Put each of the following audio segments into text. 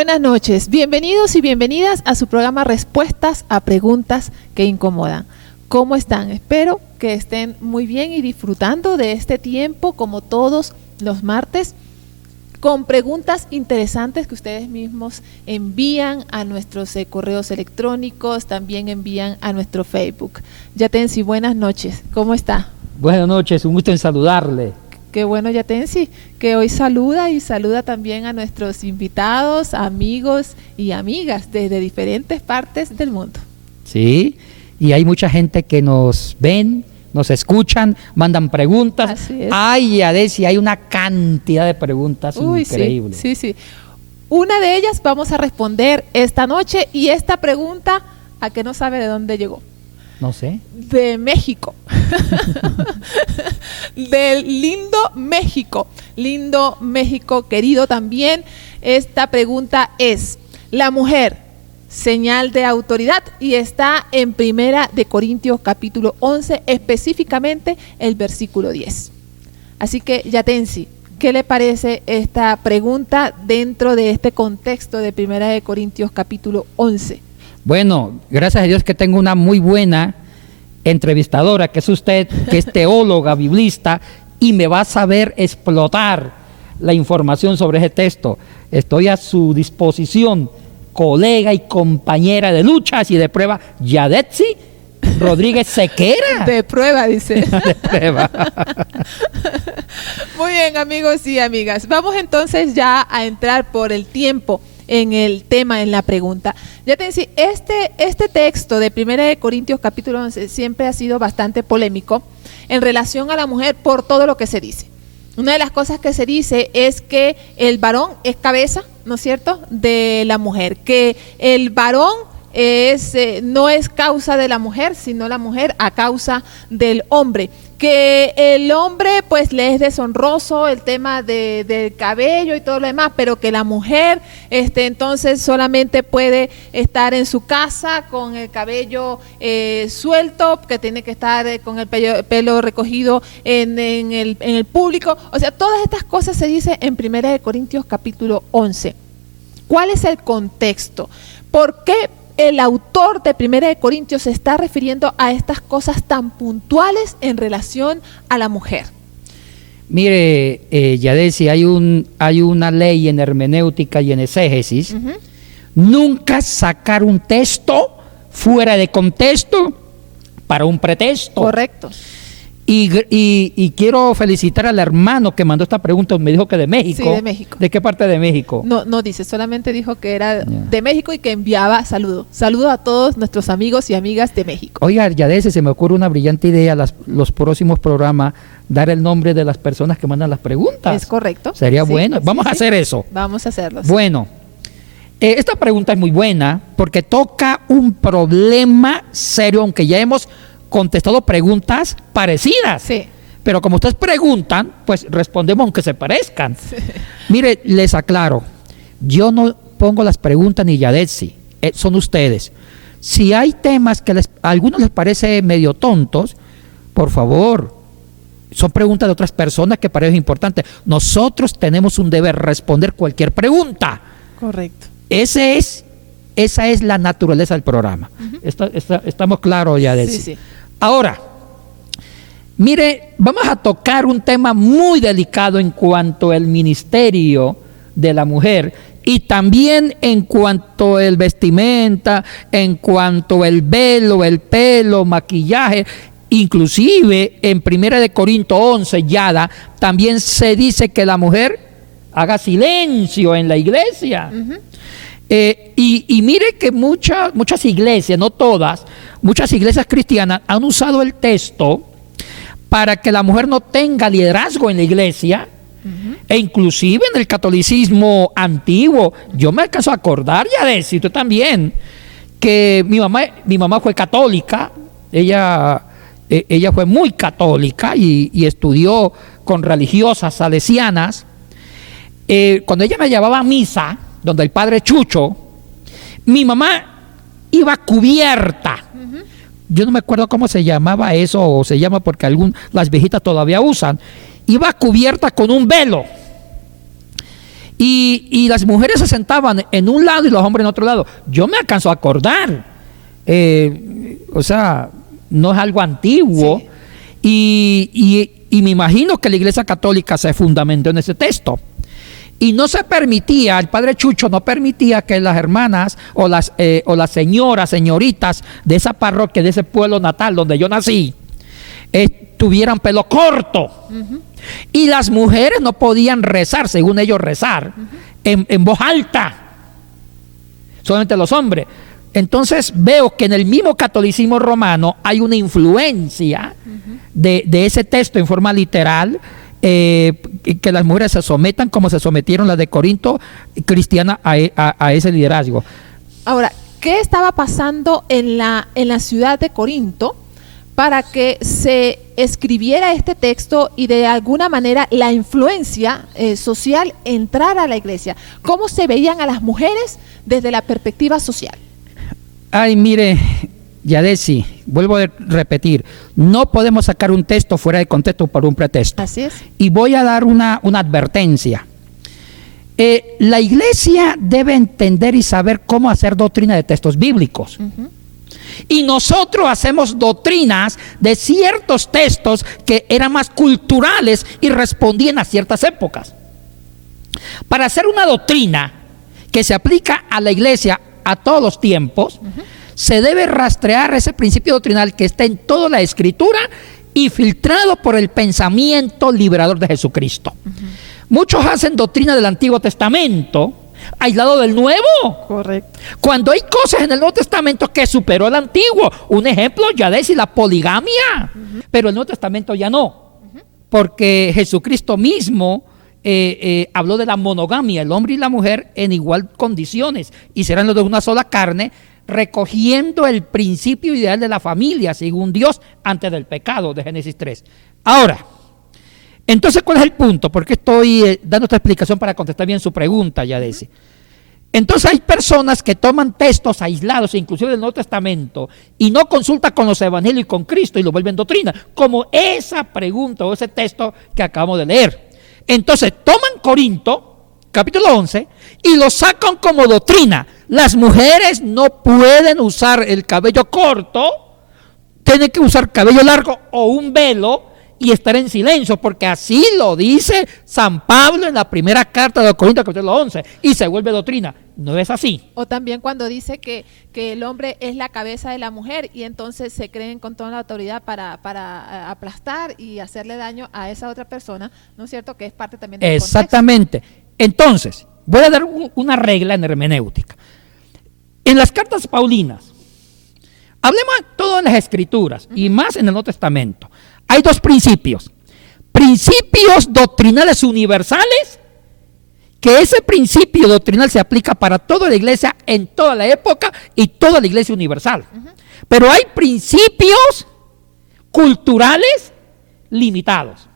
Buenas noches, bienvenidos y bienvenidas a su programa Respuestas a Preguntas que Incomodan. ¿Cómo están? Espero que estén muy bien y disfrutando de este tiempo como todos los martes, con preguntas interesantes que ustedes mismos envían a nuestros correos electrónicos, también envían a nuestro Facebook. Yatensi, buenas noches, ¿cómo está? Buenas noches, un gusto en saludarle. Qué bueno, Yatensi, que hoy saluda y saluda también a nuestros invitados, amigos y amigas desde diferentes partes del mundo. Sí, y hay mucha gente que nos ven, nos escuchan, mandan preguntas. Así es. Ay, Adesi, hay una cantidad de preguntas increíbles. Sí. Una de ellas vamos a responder esta noche, y esta pregunta, ¿a qué no sabe de dónde llegó? No sé. De México. Del lindo México querido también. Esta pregunta es: ¿la mujer señal de autoridad? Y está en Primera de Corintios capítulo 11, específicamente el versículo 10. Así que, Yatensi, ¿qué le parece esta pregunta dentro de este contexto de Primera de Corintios capítulo 11? Bueno, gracias a Dios que tengo una muy buena entrevistadora, que es usted, que es teóloga, biblista, y me va a saber explotar la información sobre ese texto. Estoy a su disposición, colega y compañera de luchas y de prueba, Yadetsi Rodríguez Sequera. De prueba, dice. De prueba. Muy bien, amigos y amigas. Vamos entonces ya a entrar por el tiempo en el tema, en la pregunta. Ya te decía, este texto de 1 de Corintios capítulo 11 siempre ha sido bastante polémico en relación a la mujer por todo lo que se dice. Una de las cosas que se dice es que el varón es cabeza, ¿no es cierto?, de la mujer, que el varón no es causa de la mujer, sino la mujer a causa del hombre, que el hombre pues le es deshonroso el tema del cabello y todo lo demás, pero que la mujer entonces solamente puede estar en su casa con el cabello suelto, que tiene que estar con el pelo recogido en el público. O sea, todas estas cosas se dicen en 1 de Corintios capítulo 11. ¿Cuál es el contexto? ¿Por qué el autor de 1 de Corintios se está refiriendo a estas cosas tan puntuales en relación a la mujer? Mire, Yadesi, hay una ley en hermenéutica y en exégesis. Nunca sacar un texto fuera de contexto para un pretexto. Correcto. Y quiero felicitar al hermano que mandó esta pregunta, me dijo que de México. Sí, de México. ¿De qué parte de México? No dice, solamente dijo que era de México y que enviaba saludos. Saludos a todos nuestros amigos y amigas de México. Oiga, Yadesi, se me ocurre una brillante idea, los próximos programas, dar el nombre de las personas que mandan las preguntas. Es correcto. Sería bueno. Vamos a hacer eso. Vamos a hacerlo. Bueno, esta pregunta es muy buena porque toca un problema serio, aunque ya hemos contestado preguntas parecidas. Sí. Pero como ustedes preguntan, pues respondemos aunque se parezcan. Sí. Mire, les aclaro, yo no pongo las preguntas ni Yadetsi, son ustedes. Si hay temas que a algunos les parece medio tontos, por favor, son preguntas de otras personas que parecen importantes. Nosotros tenemos un deber, responder cualquier pregunta. Correcto. Esa es la naturaleza del programa. Estamos claros, Yadetsi. Sí. Ahora, mire, vamos a tocar un tema muy delicado en cuanto al ministerio de la mujer y también en cuanto al vestimenta, en cuanto al velo, el pelo, maquillaje. Inclusive en 1 de Corintios 11, Yada, también se dice que la mujer haga silencio en la iglesia. Y mire que muchas iglesias, no todas, muchas iglesias cristianas han usado el texto para que la mujer no tenga liderazgo en la iglesia. E inclusive en el catolicismo antiguo, yo me alcanzo a acordar, ya de eso, y tú también, que mi mamá fue católica, ella fue muy católica y estudió con religiosas salesianas. Cuando ella me llevaba a misa, donde el padre Chucho, mi mamá iba cubierta. Yo no me acuerdo cómo se llamaba eso, o se llama porque las viejitas todavía usan. Iba cubierta con un velo. y las mujeres se sentaban en un lado y los hombres en otro lado. Yo me alcanzo a acordar, o sea, no es algo antiguo, sí. Y me imagino que la Iglesia Católica se fundamentó en ese texto. Y no se permitía, el padre Chucho no permitía que las hermanas o las señoras, señoritas de esa parroquia, de ese pueblo natal donde yo nací, tuvieran pelo corto. Y las mujeres no podían rezar, según ellos rezar, en voz alta. Solamente los hombres. Entonces veo que en el mismo catolicismo romano hay una influencia de ese texto en forma literal, que las mujeres se sometan como se sometieron las de Corinto cristiana a ese liderazgo. Ahora, ¿qué estaba pasando en la ciudad de Corinto para que se escribiera este texto y de alguna manera la influencia social entrara a la iglesia? ¿Cómo se veían a las mujeres desde la perspectiva social? Ay, mire, Yadesi, vuelvo a repetir, no podemos sacar un texto fuera de contexto por un pretexto. Así es. Y voy a dar una advertencia. La iglesia debe entender y saber cómo hacer doctrina de textos bíblicos. Y nosotros hacemos doctrinas de ciertos textos que eran más culturales y respondían a ciertas épocas. Para hacer una doctrina que se aplica a la iglesia a todos los tiempos, se debe rastrear ese principio doctrinal que está en toda la escritura y filtrado por el pensamiento liberador de Jesucristo. Muchos hacen doctrina del Antiguo Testamento aislado del Nuevo. Correcto. Cuando hay cosas en el Nuevo Testamento que superó el Antiguo. Un ejemplo, ya decir la poligamia. Pero el Nuevo Testamento ya no. Porque Jesucristo mismo habló de la monogamia, el hombre y la mujer en igual condiciones, y serán los de una sola carne, recogiendo el principio ideal de la familia, según Dios, antes del pecado, de Génesis 3. Ahora, entonces, ¿cuál es el punto? Porque estoy dando esta explicación para contestar bien su pregunta, Yadesi. Entonces hay personas que toman textos aislados, inclusive del Nuevo Testamento, y no consultan con los evangelios y con Cristo y lo vuelven doctrina, como esa pregunta o ese texto que acabamos de leer. Entonces toman Corinto, capítulo 11, y lo sacan como doctrina. Las mujeres no pueden usar el cabello corto, tienen que usar cabello largo o un velo y estar en silencio, porque así lo dice San Pablo en la primera carta de los Corintios, capítulo 11, y se vuelve doctrina. No es así. O también cuando dice que el hombre es la cabeza de la mujer y entonces se creen con toda la autoridad para aplastar y hacerle daño a esa otra persona, ¿no es cierto? Que es parte también del Exactamente. Contexto. Entonces, voy a dar una regla en hermenéutica. En las cartas paulinas, hablemos todo en las escrituras y más en el Nuevo Testamento. Hay dos principios. Principios doctrinales universales, que ese principio doctrinal se aplica para toda la iglesia en toda la época y toda la iglesia universal. Pero hay principios culturales limitados.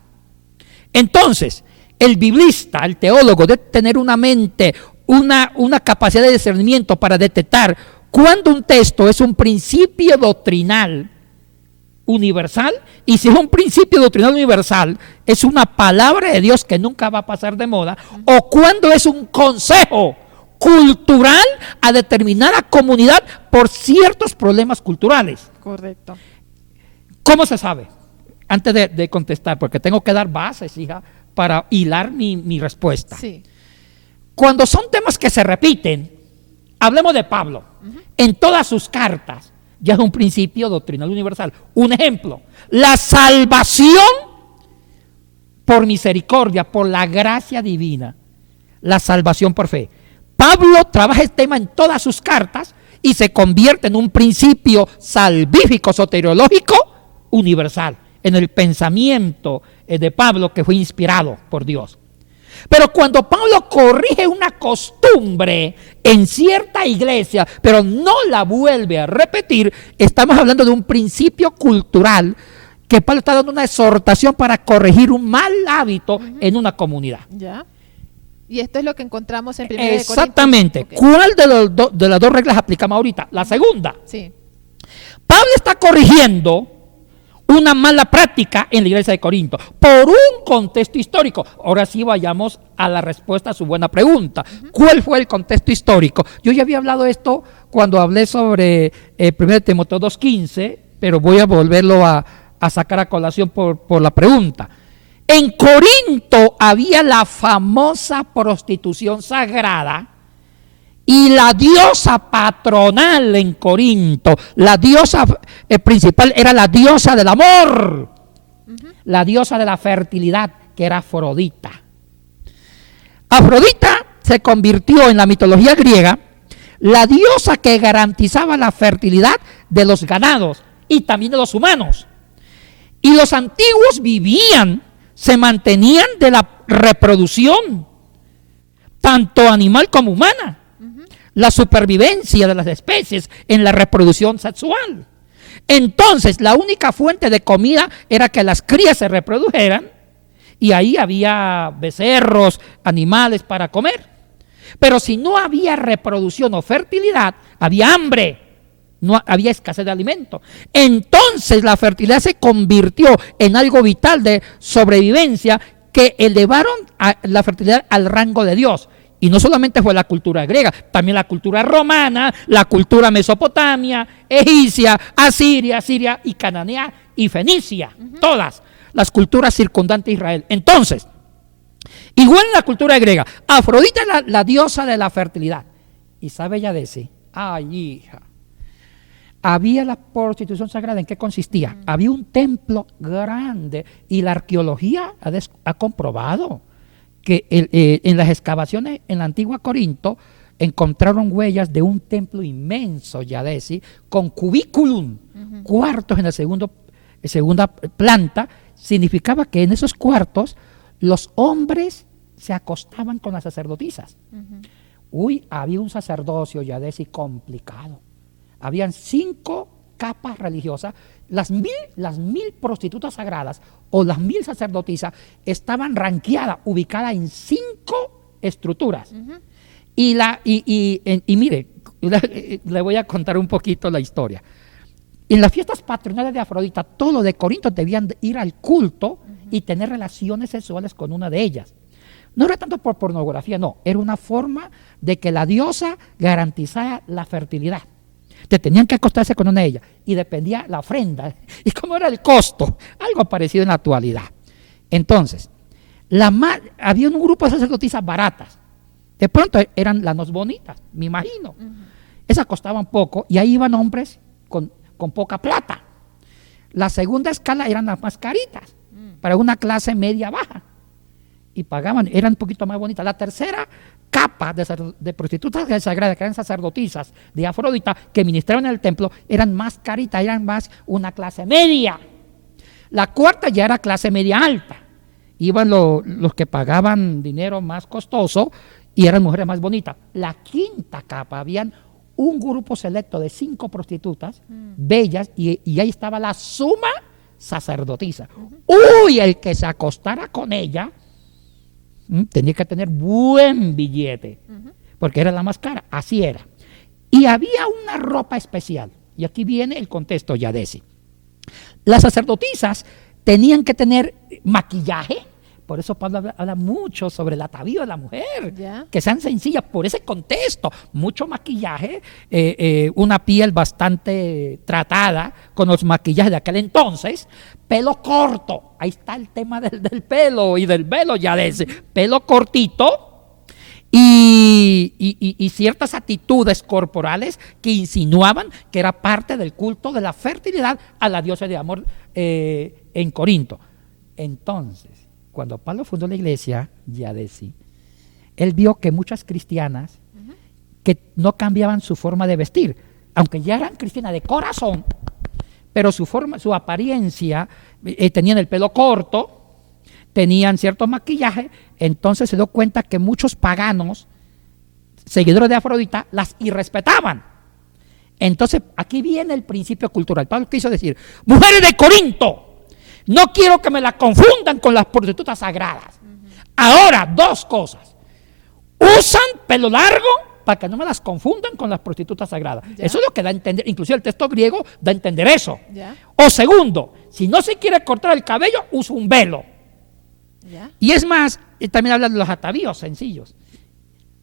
Entonces, el biblista, el teólogo, debe tener una mente, una capacidad de discernimiento para detectar cuando un texto es un principio doctrinal universal, y si es un principio doctrinal universal, es una palabra de Dios que nunca va a pasar de moda, o cuando es un consejo cultural a determinada comunidad por ciertos problemas culturales. Correcto. ¿Cómo se sabe? Antes de contestar, porque tengo que dar bases, hija, para hilar mi respuesta. Sí. Cuando son temas que se repiten, hablemos de Pablo, en todas sus cartas, ya es un principio doctrinal universal. Un ejemplo, la salvación por misericordia, por la gracia divina, la salvación por fe. Pablo trabaja este tema en todas sus cartas y se convierte en un principio salvífico, soteriológico, universal, en el pensamiento de Pablo, que fue inspirado por Dios. Pero cuando Pablo corrige una costumbre en cierta iglesia, pero no la vuelve a repetir, estamos hablando de un principio cultural que Pablo está dando una exhortación para corregir un mal hábito en una comunidad. ¿Ya? Y esto es lo que encontramos en 1 Corintios. Exactamente. Okay. ¿Cuál de las dos reglas aplicamos ahorita? La segunda. Sí. Pablo está corrigiendo una mala práctica en la iglesia de Corinto, por un contexto histórico. Ahora sí vayamos a la respuesta a su buena pregunta. ¿Cuál fue el contexto histórico? Yo ya había hablado esto cuando hablé sobre 1 Timoteo 2:15, pero voy a volverlo a sacar a colación por la pregunta. En Corinto había la famosa prostitución sagrada, y la diosa patronal en Corinto, la diosa principal era la diosa del amor, la diosa de la fertilidad, que era Afrodita. Afrodita se convirtió en la mitología griega la diosa que garantizaba la fertilidad de los ganados y también de los humanos. Y los antiguos se mantenían de la reproducción, tanto animal como humana. La supervivencia de las especies en la reproducción sexual. Entonces, la única fuente de comida era que las crías se reprodujeran, y ahí había becerros, animales para comer. Pero si no había reproducción o fertilidad, había hambre, no había escasez de alimento. Entonces, la fertilidad se convirtió en algo vital de sobrevivencia, que elevaron a la fertilidad al rango de Dios. Y no solamente fue la cultura griega, también la cultura romana, la cultura mesopotamia, egipcia, asiria, siria y cananea y fenicia. Todas las culturas circundantes a Israel. Entonces, igual en la cultura griega, Afrodita es la diosa de la fertilidad. Y sabe Yadesi, ay hija, había la prostitución sagrada. ¿En qué consistía? Había un templo grande, y la arqueología ha comprobado que en las excavaciones en la antigua Corinto encontraron huellas de un templo inmenso, Yadesi, con cubículum, cuartos en la segunda planta. Significaba que en esos cuartos los hombres se acostaban con las sacerdotisas. Había un sacerdocio, Yadesi, complicado. Habían 5 capas religiosas. Las mil prostitutas sagradas o las 1000 sacerdotisas estaban ranqueadas, ubicadas en 5 estructuras. Y mire, le voy a contar un poquito la historia. En las fiestas patronales de Afrodita, todos los de Corinto debían ir al culto y tener relaciones sexuales con una de ellas. No era tanto por pornografía, no, era una forma de que la diosa garantizara la fertilidad. Te tenían que acostarse con una de ellas, y dependía la ofrenda y cómo era el costo, algo parecido en la actualidad. Entonces, había un grupo de sacerdotisas baratas, de pronto eran las más bonitas, me imagino. Esas costaban poco, y ahí iban hombres con poca plata. La segunda escala eran las más caritas, para una clase media baja, y pagaban, eran un poquito más bonitas. La tercera capa de prostitutas sagradas, que eran sacerdotisas de Afrodita, que ministraban en el templo, eran más caritas, eran más una clase media. La cuarta ya era clase media alta. Iban los que pagaban dinero más costoso y eran mujeres más bonitas. La quinta capa, habían un grupo selecto de 5 prostitutas bellas, y ahí estaba la suma sacerdotisa. El que se acostara con ella tenía que tener buen billete, porque era la más cara, así era. Y había una ropa especial, y aquí viene el contexto, Yadesi. Las sacerdotisas tenían que tener maquillaje. Por eso Pablo habla mucho sobre el atavío de la mujer, que sean sencillas, por ese contexto. Mucho maquillaje, una piel bastante tratada con los maquillajes de aquel entonces. Pelo corto, ahí está el tema del pelo y del velo, ya de ese pelo cortito, y ciertas actitudes corporales que insinuaban que era parte del culto de la fertilidad a la diosa de amor en Corinto. Entonces, cuando Pablo fundó la iglesia, Yadesi, él vio que muchas cristianas que no cambiaban su forma de vestir, aunque ya eran cristianas de corazón, pero su apariencia, tenían el pelo corto, tenían cierto maquillaje. Entonces se dio cuenta que muchos paganos, seguidores de Afrodita, las irrespetaban. Entonces aquí viene el principio cultural. Pablo quiso decir: mujeres de Corinto, no quiero que me la confundan con las prostitutas sagradas. Ahora, 2 cosas: usan pelo largo para que no me las confundan con las prostitutas sagradas. Ya. Eso es lo que da a entender, inclusive el texto griego da a entender eso. Ya. O segundo, si no se quiere cortar el cabello, usa un velo. Ya. Y es más, también habla de los atavíos sencillos.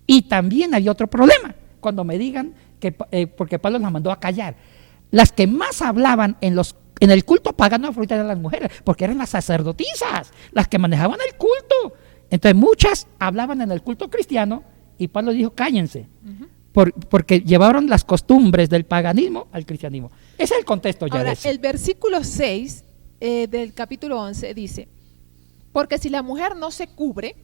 Y también hay otro problema, cuando me digan que, porque Pablo las mandó a callar. Las que más hablaban en el culto pagano de Afrodita eran las mujeres, porque eran las sacerdotisas, las que manejaban el culto. Entonces muchas hablaban en el culto cristiano y Pablo dijo, cállense, porque llevaron las costumbres del paganismo al cristianismo. Ese es el contexto ya. Ahora, el versículo 6 del capítulo 11 dice, porque si la mujer no se cubre,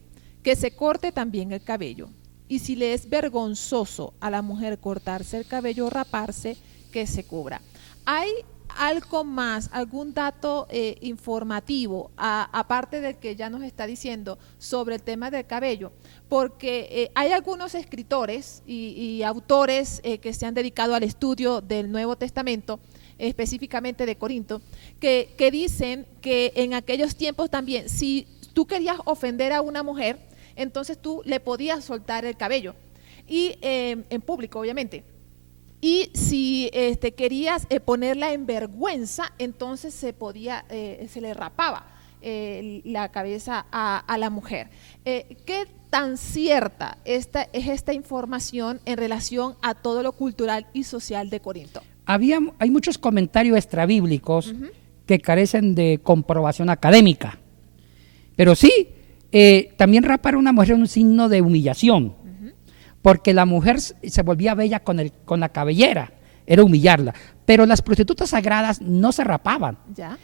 que se corte también el cabello. Y si le es vergonzoso a la mujer cortarse el cabello o raparse, que se cubra. ¿Hay algo más, algún dato informativo, aparte del que ya nos está diciendo sobre el tema del cabello? Porque hay algunos escritores y autores que se han dedicado al estudio del Nuevo Testamento, específicamente de Corinto, que dicen que en aquellos tiempos también, si tú querías ofender a una mujer, entonces tú le podías soltar el cabello, y en público, obviamente. Y si querías ponerla en vergüenza, entonces se le rapaba la cabeza a la mujer. ¿Qué tan cierta es esta información en relación a todo lo cultural y social de Corinto? Hay muchos comentarios extrabíblicos que carecen de comprobación académica, pero sí, también rapar a una mujer es un signo de humillación, porque la mujer se volvía bella con la cabellera, era humillarla, pero las prostitutas sagradas no se rapaban. ¿Ya?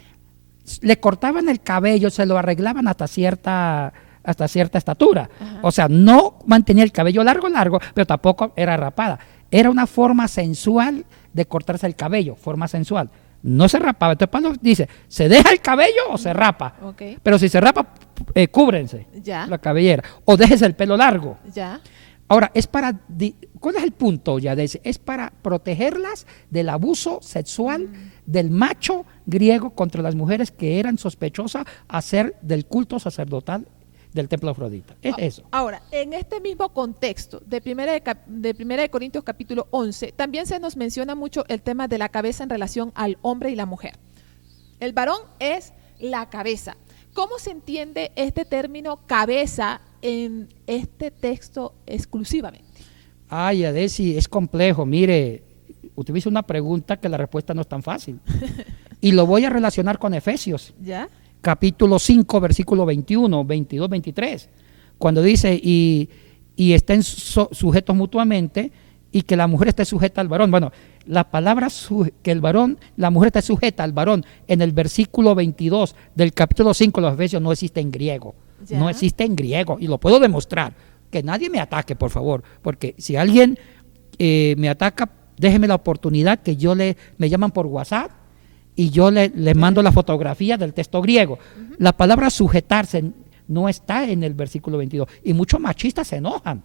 Le cortaban el cabello, se lo arreglaban hasta cierta estatura. Ajá. O sea, no mantenía el cabello largo, pero tampoco era rapada. Era una forma sensual de cortarse el cabello, forma sensual. No se rapaba. Entonces Pablo dice, ¿se deja el cabello o se rapa? Okay. Pero si se rapa, cúbrense Ya. la cabellera. O déjese el pelo largo. Ya. Ahora, ¿cuál es el punto ya de ese? Es para protegerlas del abuso sexual del macho griego contra las mujeres que eran sospechosas hacer del culto sacerdotal del templo de Afrodita. Es eso. Ahora, en este mismo contexto de Primera de Corintios capítulo 11, también se nos menciona mucho el tema de la cabeza en relación al hombre y la mujer. El varón es la cabeza. ¿Cómo se entiende este término cabeza en este texto exclusivamente? Ay, Adesi, es complejo. Mire, usted me hizo una pregunta que la respuesta no es tan fácil. Y lo voy a relacionar con Efesios. ¿Ya? Capítulo 5, versículo 21, 22, 23. Cuando dice, y estén sujetos mutuamente y que la mujer esté sujeta al varón. Bueno, la palabra que la mujer esté sujeta al varón en el versículo 22 del capítulo 5 de los Efesios no existe en griego. ¿Ya? No existe en griego y lo puedo demostrar. Que nadie me ataque, por favor, porque si alguien me ataca, déjeme la oportunidad que me llaman por WhatsApp y yo le mando la fotografía del texto griego. La palabra sujetarse no está en el versículo 22 y muchos machistas se enojan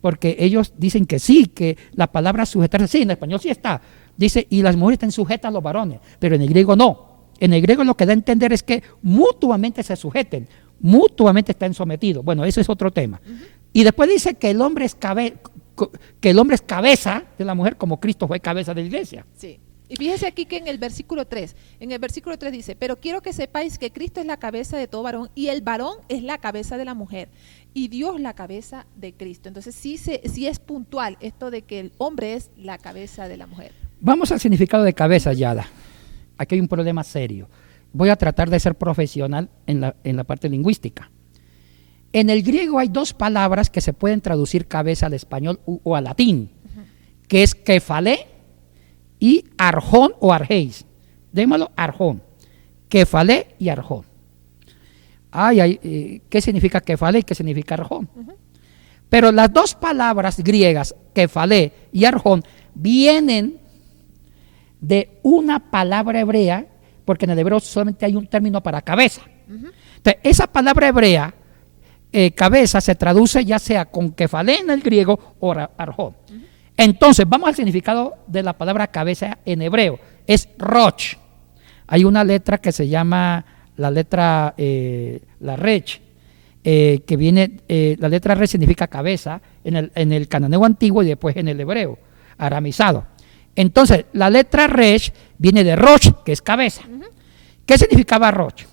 porque ellos dicen que sí, que la palabra sujetarse, sí, en español sí está. Dice, y las mujeres están sujetas a los varones, pero en el griego no. En el griego lo que da a entender es que mutuamente se sujeten, mutuamente están sometidos. Bueno, eso es otro tema. Y después dice que el hombre es cabeza de la mujer como Cristo fue cabeza de la iglesia. Sí. Y fíjese aquí que en el versículo 3 dice, pero quiero que sepáis que Cristo es la cabeza de todo varón y el varón es la cabeza de la mujer y Dios la cabeza de Cristo. Entonces sí es puntual esto de que el hombre es la cabeza de la mujer. Vamos al significado de cabeza, Yada. Aquí hay un problema serio. Voy a tratar de ser profesional en la parte lingüística. En el griego hay dos palabras que se pueden traducir cabeza al español o al latín, que es kefalé y arjón o argeis. Démoslo arjón. Kefalé y arjón. ¿Qué significa kefalé y qué significa arjón? Pero las dos palabras griegas, kefalé y arjón, vienen de una palabra hebrea, porque en el hebreo solamente hay un término para cabeza. Entonces, esa palabra hebrea, cabeza, se traduce ya sea con kefalé en el griego o arjón. Entonces, vamos al significado de la palabra cabeza en hebreo. Es roch. Hay una letra que se llama la letra la rech. que viene, la letra Resh significa cabeza en el cananeo antiguo y después en el hebreo, aramizado. Entonces, la letra Resh viene de Rosh, que es cabeza. ¿Qué significaba Rosh?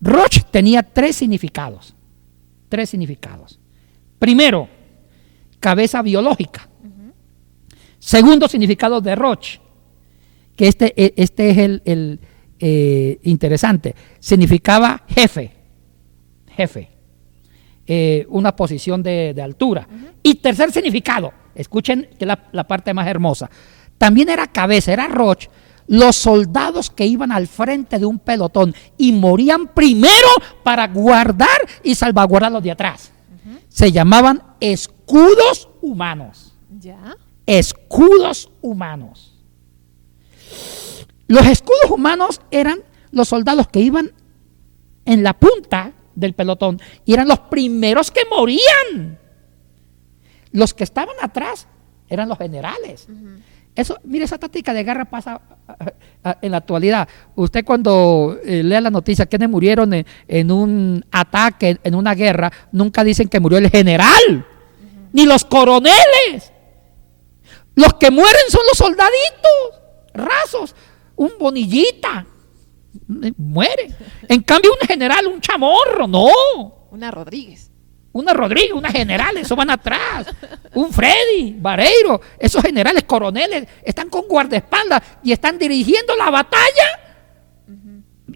Rosh tenía tres significados. Primero, cabeza biológica. Segundo significado de Rosh, que este es el interesante, significaba jefe, una posición de altura. Y tercer significado, escuchen que la parte más hermosa, también era cabeza, era Rosh, los soldados que iban al frente de un pelotón y morían primero para guardar y salvaguardar los de atrás. Se llamaban escudos humanos. ¿Ya? Escudos humanos. Los escudos humanos eran los soldados que iban en la punta del pelotón y eran los primeros que morían. Los que estaban atrás eran los generales. Eso, mire, esa táctica de guerra pasa en la actualidad. Usted cuando lea la noticia quiénes murieron en un ataque, en una guerra, nunca dicen que murió el general, ni los coroneles. Los que mueren son los soldaditos rasos, un bonillita, muere. En cambio un general, un chamorro, no. Una Rodríguez, una general, eso van atrás. Un Freddy, Vareiro, esos generales, coroneles, están con guardaespaldas y están dirigiendo la batalla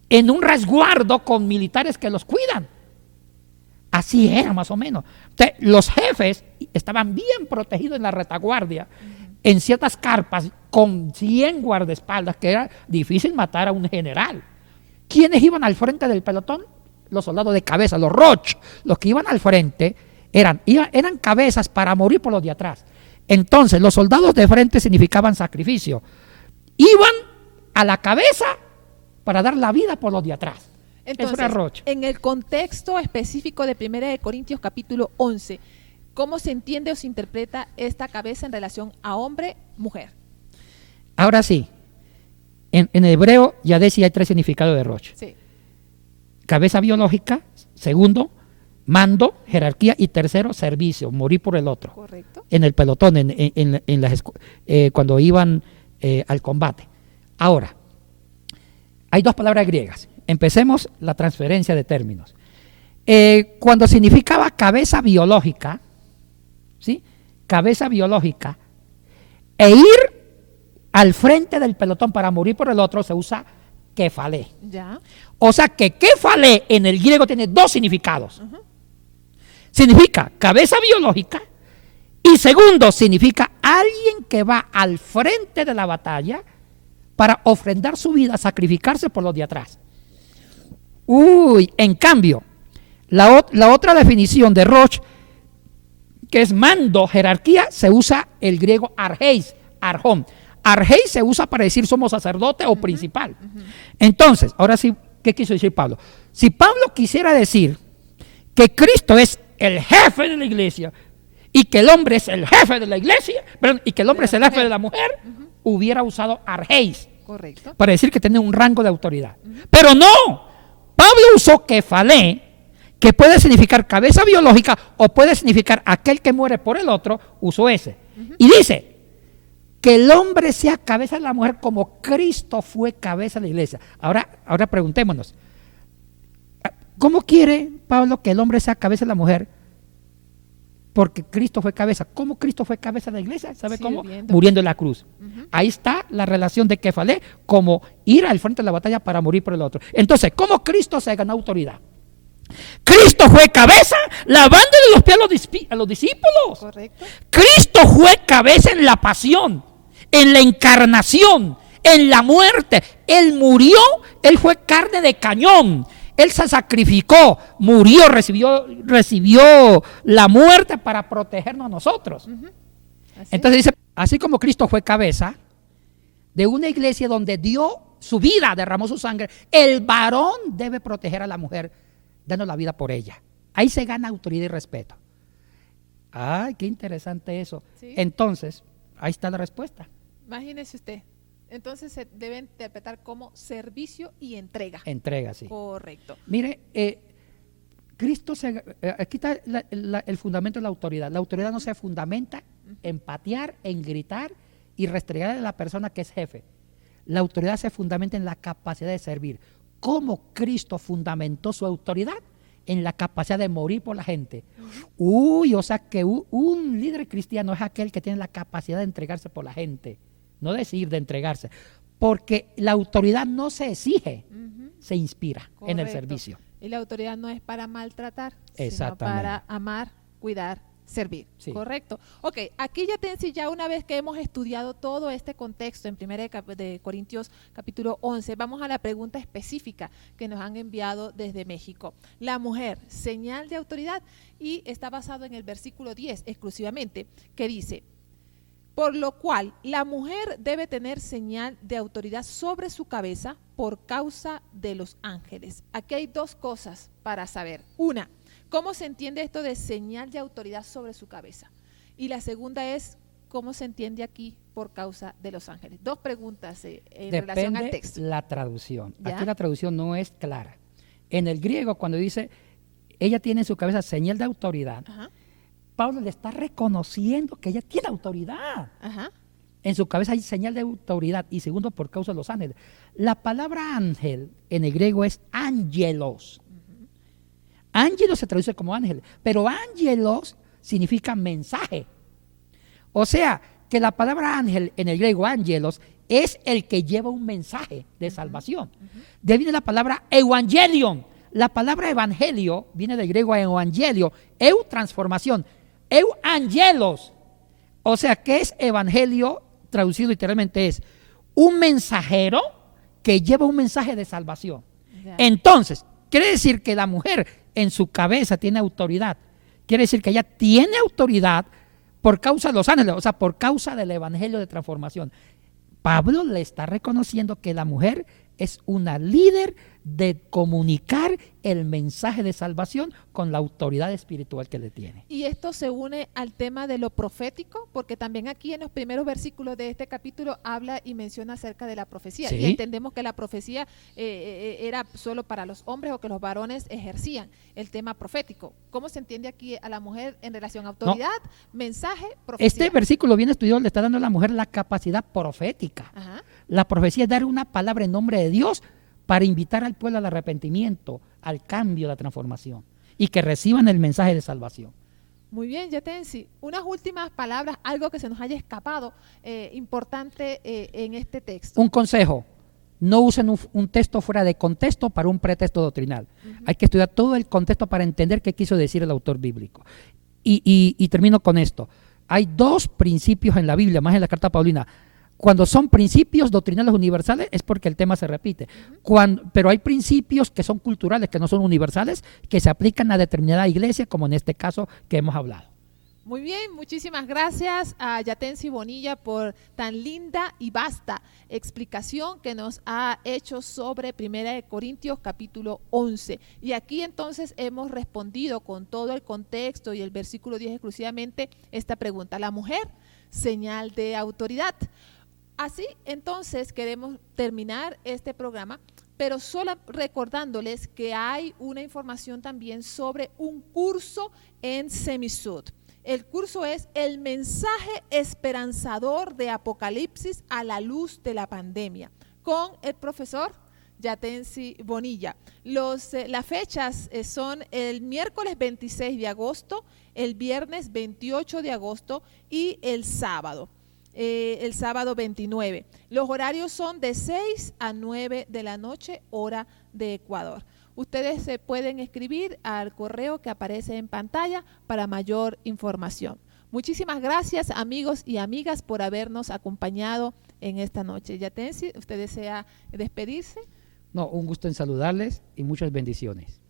en un resguardo con militares que los cuidan. Así era más o menos. Entonces, los jefes estaban bien protegidos en la retaguardia, en ciertas carpas con 100 guardaespaldas, que era difícil matar a un general. ¿Quiénes iban al frente del pelotón? Los soldados de cabeza, los Rosh, los que iban al frente eran cabezas para morir por los de atrás. Entonces, los soldados de frente significaban sacrificio. Iban a la cabeza para dar la vida por los de atrás. Entonces, eso era Rosh. En el contexto específico de 1 de Corintios capítulo 11, ¿cómo se entiende o se interpreta esta cabeza en relación a hombre-mujer? Ahora sí, en hebreo ya decía hay tres significados de Rosh. Sí. Cabeza biológica, segundo, mando, jerarquía, y tercero, servicio, morir por el otro. Correcto. En el pelotón, cuando iban al combate. Ahora, hay dos palabras griegas. Empecemos la transferencia de términos. Cuando significaba cabeza biológica, ¿sí? Cabeza biológica, e ir al frente del pelotón para morir por el otro, se usa kefalé. Ya. O sea que kefalé en el griego tiene dos significados. Significa cabeza biológica y segundo significa alguien que va al frente de la batalla para ofrendar su vida, sacrificarse por los de atrás. En cambio, la otra definición de Rosh, que es mando, jerarquía, se usa el griego argeis, arjón. Argeis se usa para decir somos sacerdote o principal. Entonces, ahora sí, ¿qué quiso decir Pablo? Si Pablo quisiera decir que Cristo es el jefe de la iglesia y que el hombre es el jefe de la iglesia, y que el hombre es el jefe de la mujer, hubiera usado argeis. Correcto. Para decir que tiene un rango de autoridad. Pero no, Pablo usó kefalé, que puede significar cabeza biológica o puede significar aquel que muere por el otro, usó ese. Y dice que el hombre sea cabeza de la mujer como Cristo fue cabeza de la iglesia. Ahora preguntémonos, ¿cómo quiere Pablo que el hombre sea cabeza de la mujer? Porque Cristo fue cabeza. ¿Cómo Cristo fue cabeza de la iglesia? ¿Sabe cómo? Muriendo en la cruz. Ahí está la relación de kefalé, como ir al frente de la batalla para morir por el otro. Entonces, ¿cómo Cristo se ganó autoridad? Cristo fue cabeza lavando los pies a los discípulos. Correcto. Cristo fue cabeza en la pasión, en la encarnación, en la muerte. Él murió, él fue carne de cañón. Él se sacrificó, murió, recibió la muerte para protegernos a nosotros. Entonces dice, así como Cristo fue cabeza de una iglesia donde dio su vida, derramó su sangre, el varón debe proteger a la mujer, dando la vida por ella. Ahí se gana autoridad y respeto. Ay, qué interesante eso. Sí. Entonces, ahí está la respuesta. Imagínese usted. Entonces se debe interpretar como servicio y entrega. Entrega, sí. Correcto. Mire, aquí está el fundamento de la autoridad. La autoridad no se fundamenta en patear, en gritar y restregarle a la persona que es jefe. La autoridad se fundamenta en la capacidad de servir. ¿Cómo Cristo fundamentó su autoridad? En la capacidad de morir por la gente. O sea que un líder cristiano es aquel que tiene la capacidad de entregarse por la gente, no decir de entregarse, porque la autoridad no se exige, se inspira. Correcto. En el servicio. Y la autoridad no es para maltratar, sino Exactamente. para amar, cuidar, servir. Sí. Correcto. Ok, aquí ya una vez que hemos estudiado todo este contexto en 1 de Corintios capítulo 11, vamos a la pregunta específica que nos han enviado desde México. La mujer, señal de autoridad, y está basado en el versículo 10 exclusivamente, que dice: por lo cual la mujer debe tener señal de autoridad sobre su cabeza por causa de los ángeles. Aquí hay dos cosas para saber. Una, ¿cómo se entiende esto de señal de autoridad sobre su cabeza? Y la segunda es, ¿cómo se entiende aquí por causa de los ángeles? Dos preguntas en relación al texto. Depende la traducción. ¿Ya? Aquí la traducción no es clara. En el griego, cuando dice, ella tiene en su cabeza señal de autoridad, ajá, Pablo le está reconociendo que ella tiene autoridad. Ajá. En su cabeza hay señal de autoridad. Y segundo, por causa de los ángeles. La palabra ángel en el griego es ángelos. Ángelos se traduce como ángel, pero ángelos significa mensaje. O sea, que la palabra ángel en el griego, ángelos, es el que lleva un mensaje de salvación. De ahí viene la palabra evangelion. La palabra evangelio viene del griego evangelio, transformación, angelos. O sea, ¿qué es evangelio? Traducido literalmente es un mensajero que lleva un mensaje de salvación. Yeah. Entonces, quiere decir que la mujer en su cabeza tiene autoridad. Quiere decir que ella tiene autoridad por causa de los ángeles, o sea, por causa del evangelio de transformación. Pablo le está reconociendo que la mujer es una líder de comunicar el mensaje de salvación con la autoridad espiritual que le tiene. Y esto se une al tema de lo profético, porque también aquí en los primeros versículos de este capítulo habla y menciona acerca de la profecía. ¿Sí? Y entendemos que la profecía era solo para los hombres o que los varones ejercían el tema profético. ¿Cómo se entiende aquí a la mujer en relación a autoridad, mensaje, profecía? Este versículo bien estudiado le está dando a la mujer la capacidad profética. Ajá. La profecía es dar una palabra en nombre de Dios para invitar al pueblo al arrepentimiento, al cambio, a la transformación y que reciban el mensaje de salvación. Muy bien, Yatensi. Unas últimas palabras, algo que se nos haya escapado importante en este texto. Un consejo, no usen un texto fuera de contexto para un pretexto doctrinal. Hay que estudiar todo el contexto para entender qué quiso decir el autor bíblico. Y termino con esto. Hay dos principios en la Biblia, más en la carta paulina. Cuando son principios doctrinales universales es porque el tema se repite. Pero hay principios que son culturales, que no son universales, que se aplican a determinada iglesia, como en este caso que hemos hablado. Muy bien, muchísimas gracias a Yatensi Bonilla por tan linda y vasta explicación que nos ha hecho sobre 1 de Corintios capítulo 11. Y aquí entonces hemos respondido con todo el contexto y el versículo 10 exclusivamente esta pregunta. La mujer, señal de autoridad. Así, entonces, queremos terminar este programa, pero solo recordándoles que hay una información también sobre un curso en Semisud. El curso es el mensaje esperanzador de Apocalipsis a la luz de la pandemia, con el profesor Yatensi Bonilla. Las fechas son el miércoles 26 de agosto, el viernes 28 de agosto y el sábado 29. Los horarios son de 6 a 9 de la noche, hora de Ecuador. Ustedes se pueden escribir al correo que aparece en pantalla para mayor información. Muchísimas gracias, amigos y amigas, por habernos acompañado en esta noche. Yatensi, ¿usted desea despedirse? No, un gusto en saludarles y muchas bendiciones.